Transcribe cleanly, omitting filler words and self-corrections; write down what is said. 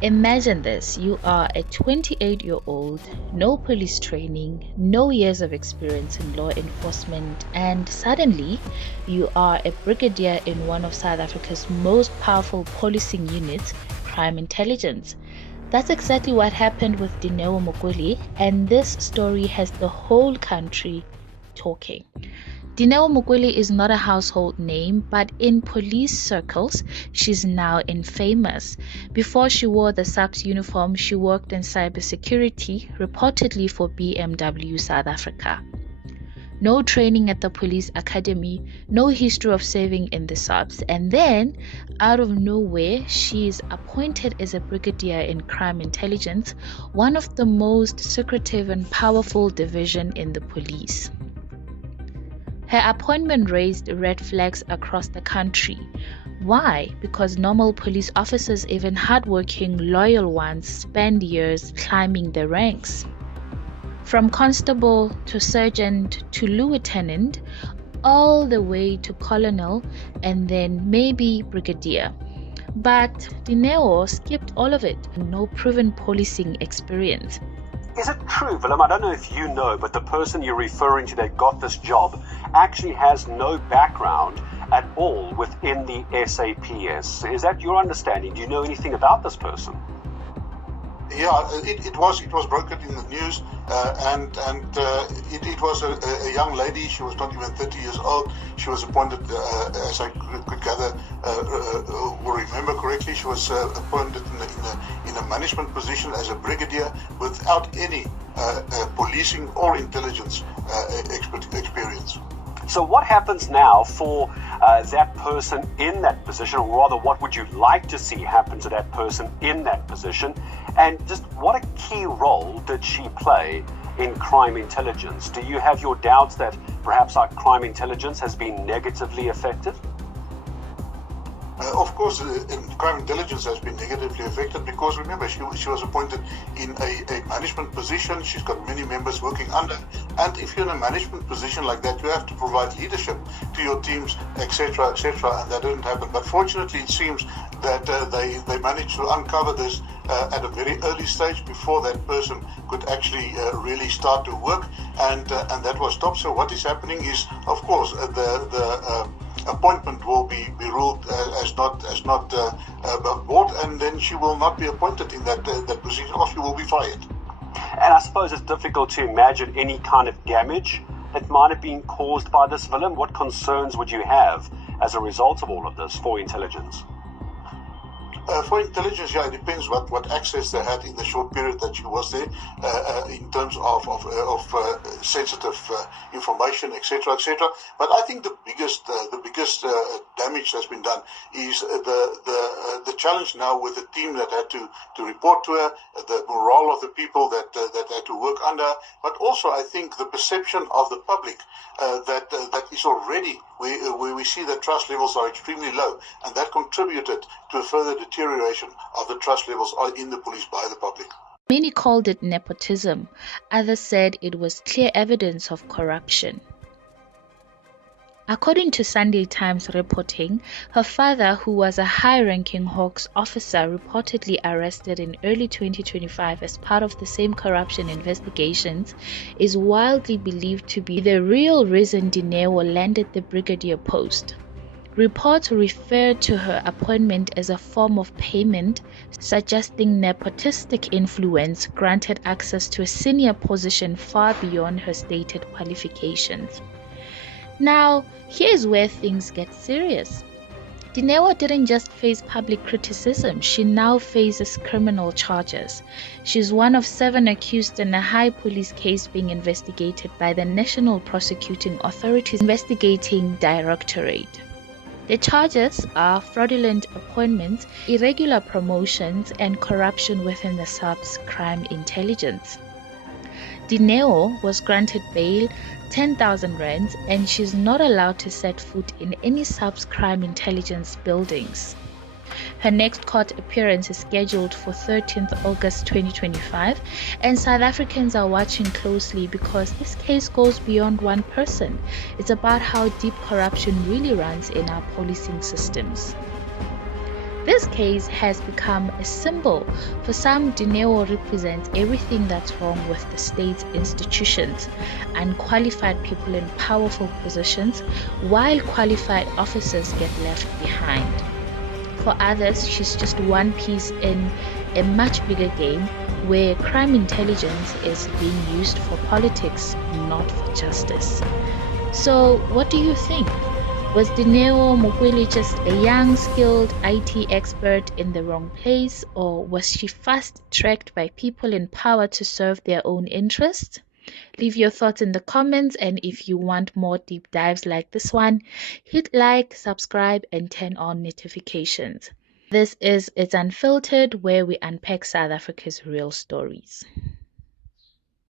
Imagine this, you are a 28-year-old, no police training, no years of experience in law enforcement, and suddenly you are a brigadier in one of South Africa's most powerful policing units, crime intelligence. That's exactly what happened with Dineo Mokwele, and this story has the whole country talking. Dineo Mokwele is not a household name, but in police circles, she's now infamous. Before she wore the SAPS uniform, she worked in cybersecurity, reportedly for BMW South Africa. No training at the police academy, no history of serving in the SAPS, and then, out of nowhere, she is appointed as a brigadier in crime intelligence, one of the most secretive and powerful division in the police. Her appointment raised red flags across the country. Why? Because normal police officers, even hardworking, loyal ones, spend years climbing the ranks. From constable to sergeant to lieutenant, all the way to colonel and then maybe brigadier. But Dineo skipped all of it. No proven policing experience. Is it true, Willem? I don't know if you know, but the person you're referring to that got this job actually has no background at all within the SAPS. Is that your understanding? Do you know anything about this person? Yeah, it was broken in the news, and it was a young lady. She was not even 30 years old. She was appointed, as I could gather, or remember correctly, she was appointed in a management position as a brigadier without any policing or intelligence experience. So what happens now for that person in that position, or rather what would you like to see happen to that person in that position? And just what a key role did she play in crime intelligence? Do you have your doubts that perhaps our crime intelligence has been negatively affected? Of course, crime intelligence has been negatively affected because, remember, she was appointed in a management position. She's got many members working under. And if you're in a management position like that, you have to provide leadership to your teams, etc., and that didn't happen. But fortunately, it seems that they managed to uncover this at a very early stage before that person could actually really start to work, and that was stopped. So what is happening is, of course, the appointment will be ruled as not board, and then she will not be appointed in that position, or she will be fired. And I suppose it's difficult to imagine any kind of damage that might have been caused by this villain. What concerns would you have as a result of all of this for intelligence? For intelligence, yeah, it depends what access they had in the short period that she was there, in terms of sensitive information, etc., etc. But I think the biggest damage that's been done is the challenge now with the team that had to report to her, the morale of the people that had to work under, but also I think the perception of the public that is already where we see that trust levels are extremely low, and that contributed to a further deterioration of the trust levels in the police by the public. Many called it nepotism. Others said it was clear evidence of corruption. According to Sunday Times reporting, her father, who was a high-ranking Hawks officer reportedly arrested in early 2025 as part of the same corruption investigations, is widely believed to be the real reason Dineo landed the brigadier post. Reports refer to her appointment as a form of payment, suggesting nepotistic influence granted access to a senior position far beyond her stated qualifications. Now, here's where things get serious. Dineo didn't just face public criticism, she now faces criminal charges. She's one of 7 accused in a high police case being investigated by the National Prosecuting Authority's Investigating Directorate. The charges are fraudulent appointments, irregular promotions, and corruption within the SAPS crime intelligence. Dineo was granted bail, 10,000 rands, and she's not allowed to set foot in any SAPS crime intelligence buildings. Her next court appearance is scheduled for 13th August 2025, and South Africans are watching closely because this case goes beyond one person. It's about how deep corruption really runs in our policing systems. This case has become a symbol. For some, Dineo represents everything that's wrong with the state's institutions: unqualified people in powerful positions, while qualified officers get left behind. For others, she's just one piece in a much bigger game where crime intelligence is being used for politics, not for justice. So, what do you think? Was Dineo Mokwele just a young, skilled IT expert in the wrong place, or was she fast-tracked by people in power to serve their own interests? Leave your thoughts in the comments, and if you want more deep dives like this one, hit like, subscribe, and turn on notifications. This is It's Unfiltered, where we unpack South Africa's real stories.